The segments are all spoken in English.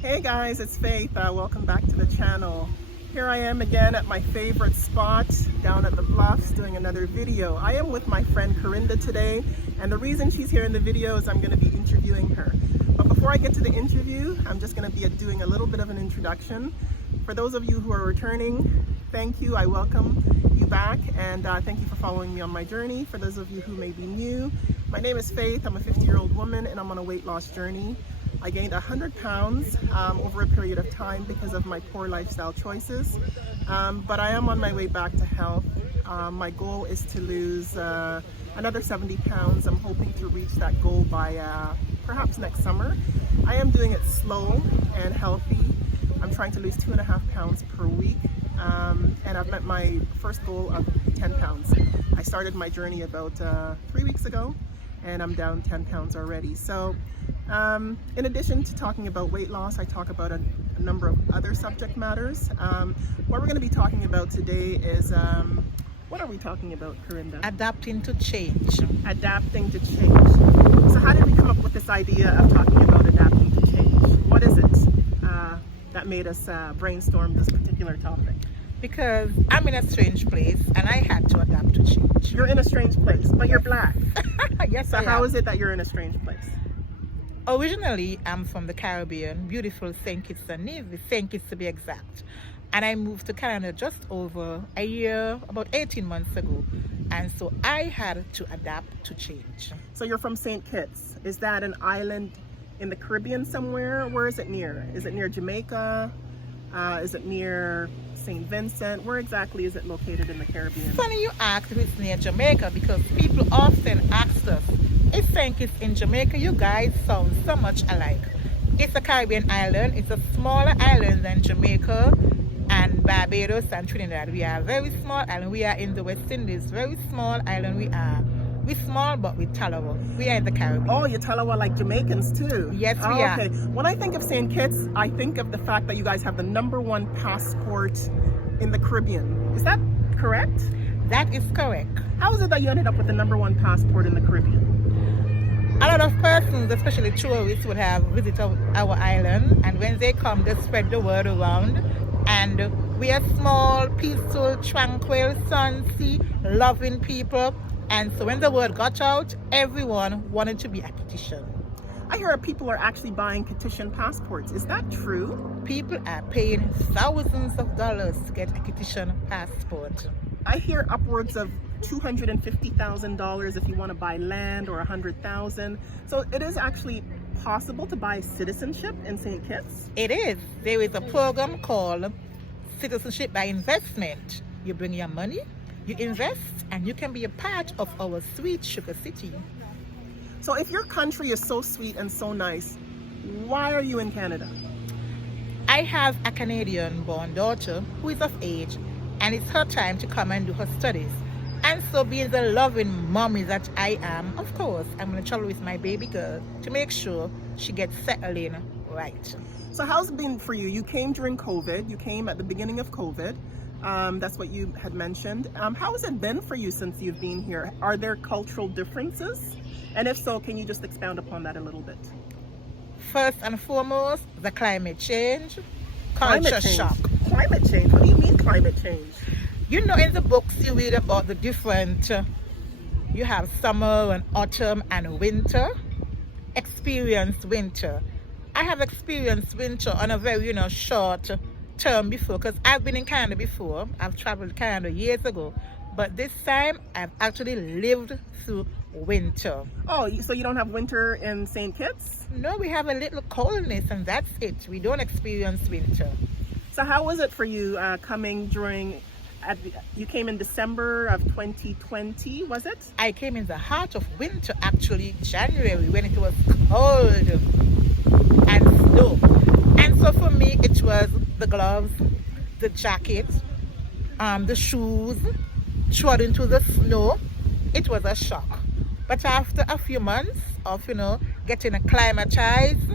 Hey guys, it's Faith. Welcome back to the channel. Here I am again at my favorite spot down at the Bluffs doing another video. I am with my friend Corinda today, and the reason she's here in the video is I'm going to be interviewing her. But before I get to the interview, I'm just going to be doing a little bit of an introduction. For those of you who are returning, thank you. I welcome you back, and thank you for following me on my journey. For those of you who may be new, my name is Faith. I'm a 50-year-old woman, and I'm on a weight loss journey. I gained 100 pounds over a period of time because of my poor lifestyle choices, but I am on my way back to health. My goal is to lose another 70 pounds. I'm hoping to reach that goal by perhaps next summer. I am doing it slow and healthy. I'm trying to lose 2.5 pounds per week, and I've met my first goal of 10 pounds. I started my journey about 3 weeks ago, and I'm down 10 pounds already. So in addition to talking about weight loss, I talk about a number of other subject matters. What we're going to be talking about today is, what are we talking about, Corinda? Adapting to change. Adapting to change. So how did we come up with this idea of talking about adapting to change? What is it that made us brainstorm this particular topic? Because I'm in a strange place and I had to adapt to change. You're in a strange place, but you're black. Yes, so how is it that you're in a strange place? Originally, I'm from the Caribbean, beautiful St.Kittsandnevis, St. Kitts to be exact. And I moved to Canada just over a year, about 18 months ago. And so I had to adapt to change. So you're from St. Kitts. Is that an island in the Caribbean somewhere? Where is it near? Is it near Jamaica? Is it near St. Vincent? Where exactly is it located in the Caribbean? Funny you ask if it's near Jamaica, because people often ask us, if St. Kitts in Jamaica, you guys sound so much alike. It's a Caribbean island. It's a smaller island than Jamaica and Barbados and Trinidad. We are a very small island. We are in the West Indies. Very small island we are. We're small, but we're Talawa. We are in the Caribbean. Oh, you're Talawa like Jamaicans too? Yes, we are. Okay. When I think of St. Kitts, I think of the fact that you guys have the #1 passport in the Caribbean. Is that correct? That is correct. How is it that you ended up with the #1 passport in the Caribbean? A lot of persons, especially tourists, would have visited our island, and when they come, they spread the word around. And we are small, peaceful, tranquil, sun-sea, loving people. And so when the word got out, everyone wanted to be a Kittitian. I hear people are actually buying Kittitian passports. Is that true? People are paying thousands of dollars to get a Kittitian passport. I hear upwards of $250,000 if you want to buy land, or $100,000. So it is actually possible to buy citizenship in St. Kitts? It is. There is a program called Citizenship by Investment. You bring your money, you invest, and you can be a part of our sweet sugar city. So if your country is so sweet and so nice, why are you in Canada? I have a Canadian-born daughter who is of age, and it's her time to come and do her studies. And so, being the loving mommy that I am, of course, I'm going to travel with my baby girl to make sure she gets settled in right. So how's it been for you? You came during COVID. You came at the beginning of COVID. That's what you had mentioned. How has it been for you since you've been here? Are there cultural differences? And if so, can you just expound upon that a little bit? First and foremost, the climate change, culture shock. Climate change? What do you mean climate change? You know, in the books you read about the different, you have summer and autumn and winter. Experience winter. I have experienced winter on a very, short term before, because I've been in Canada before. I've traveled Canada years ago, but this time I've actually lived through winter. Oh, so you don't have winter in St. Kitts? No, we have a little coldness, and that's it. We don't experience winter. So how was it for you coming during, you came in December of 2020, was it? I came in the heart of winter, actually, January, when it was cold and snow. And so for me, it was the gloves, the jacket, the shoes, trod into the snow. It was a shock. But after a few months of, getting acclimatized,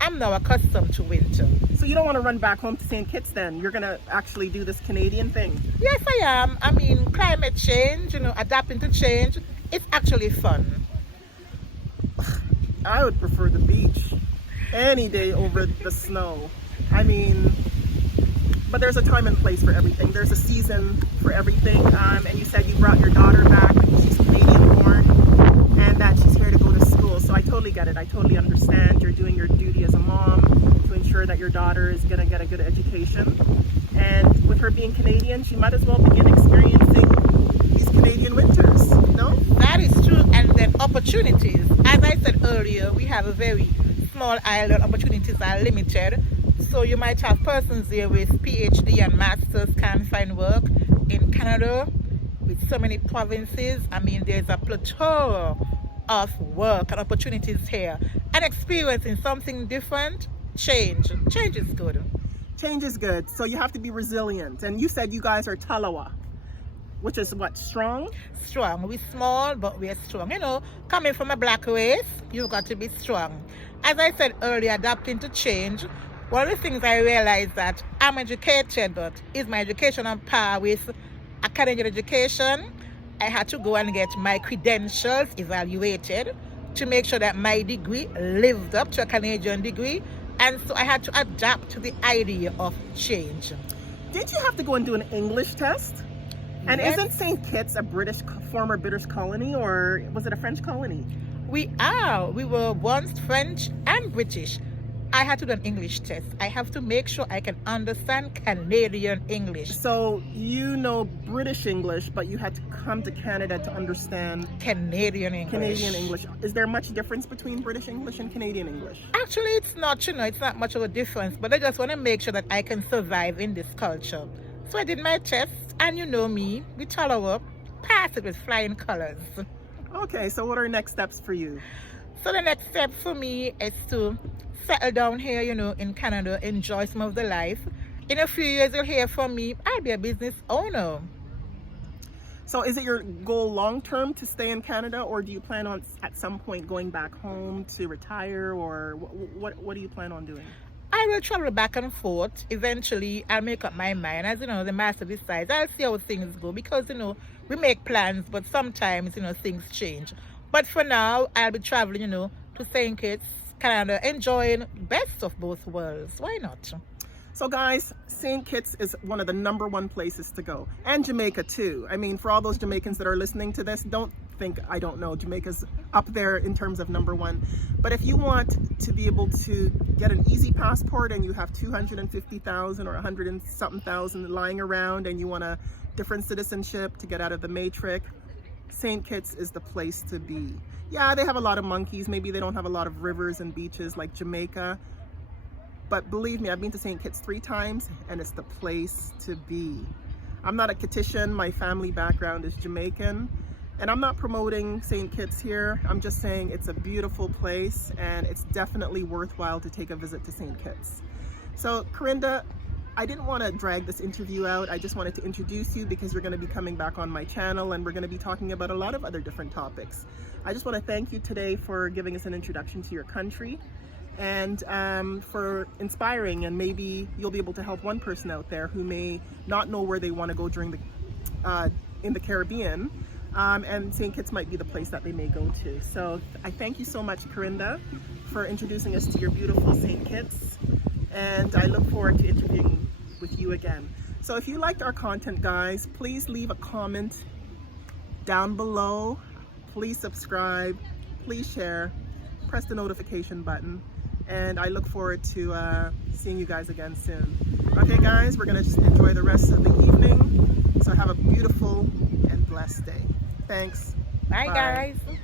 I'm now accustomed to winter. So you don't want to run back home to St. Kitts then? You're going to actually do this Canadian thing? Yes, I am. I mean, climate change, adapting to change, it's actually fun. I would prefer the beach. Any day over the snow. I mean, but there's a time and place for everything. There's a season for everything. And you said you brought your daughter back. She's Canadian born, and that she's here to go to school. So I totally get it. I totally understand. You're doing your duty as a mom to ensure that your daughter is going to get a good education. And with her being Canadian, she might as well begin experiencing these Canadian winters, no? That is true. And then opportunities. As I said earlier, we have a very small island. Opportunities are limited. So you might have persons there with PhD and masters can't find work in Canada with so many provinces. I mean, there's a plethora of work and opportunities here. And experiencing something different, change is good. Change is good. So you have to be resilient. And you said you guys are Talawa, which is what, strong? Strong. We're small, but we're strong. You know, coming from a black race, you've got to be strong. As I said earlier, adapting to change. One of the things I realized that I'm educated, but is my education on par with a Canadian education? I had to go and get my credentials evaluated to make sure that my degree lived up to a Canadian degree. And so I had to adapt to the idea of change. Did you have to go and do an English test? And Yes. isn't St. Kitts a former British colony, or was it a French colony? We were once French and British. I had to do an English test. I have to make sure I can understand Canadian English. So you know British English, but you had to come to Canada to understand Canadian English. Canadian English. Is there much difference between British English and Canadian English? Actually, it's not, it's not much of a difference, but I just want to make sure that I can survive in this culture. So I did my test, and you know me, we follow up, pass it with flying colors. Okay, so what are next steps for you? So the next step for me is to settle down here, in Canada, enjoy some of the life. In a few years, you'll hear from me. I'll be a business owner. So is it your goal long term to stay in Canada, or do you plan on at some point going back home to retire, or what do you plan on doing? I will travel back and forth. Eventually, I'll make up my mind. As the master decides, I'll see how things go, because we make plans, but sometimes things change. But for now, I'll be traveling to St. Kitts, Canada, enjoying best of both worlds. Why not? So guys, St. Kitts is one of the #1 places to go, and Jamaica too. I mean, for all those Jamaicans that are listening to this, don't think I don't know. Jamaica's up there in terms of #1. But if you want to be able to get an easy passport and you have 250,000 or 100 and something thousand lying around, and you want a different citizenship to get out of the matrix, St. Kitts is the place to be. Yeah, they have a lot of monkeys. Maybe they don't have a lot of rivers and beaches like Jamaica. But believe me, I've been to St. Kitts 3 times, and it's the place to be. I'm not a Kittitian. My family background is Jamaican. And I'm not promoting St. Kitts here. I'm just saying it's a beautiful place, and it's definitely worthwhile to take a visit to St. Kitts. So, Corinda, I didn't want to drag this interview out. I just wanted to introduce you because you're going to be coming back on my channel, and we're going to be talking about a lot of other different topics. I just want to thank you today for giving us an introduction to your country, and for inspiring, and maybe you'll be able to help one person out there who may not know where they want to go during in the Caribbean, and St. Kitts might be the place that they may go to. So I thank you so much, Corinda, for introducing us to your beautiful St. Kitts, and I look forward to interviewing with you again. So if you liked our content, guys, please leave a comment down below. Please subscribe, please share, press the notification button, and I look forward to seeing you guys again soon. Okay guys, we're gonna just enjoy the rest of the evening. So have a beautiful and blessed day. Thanks. Bye. Bye. Guys.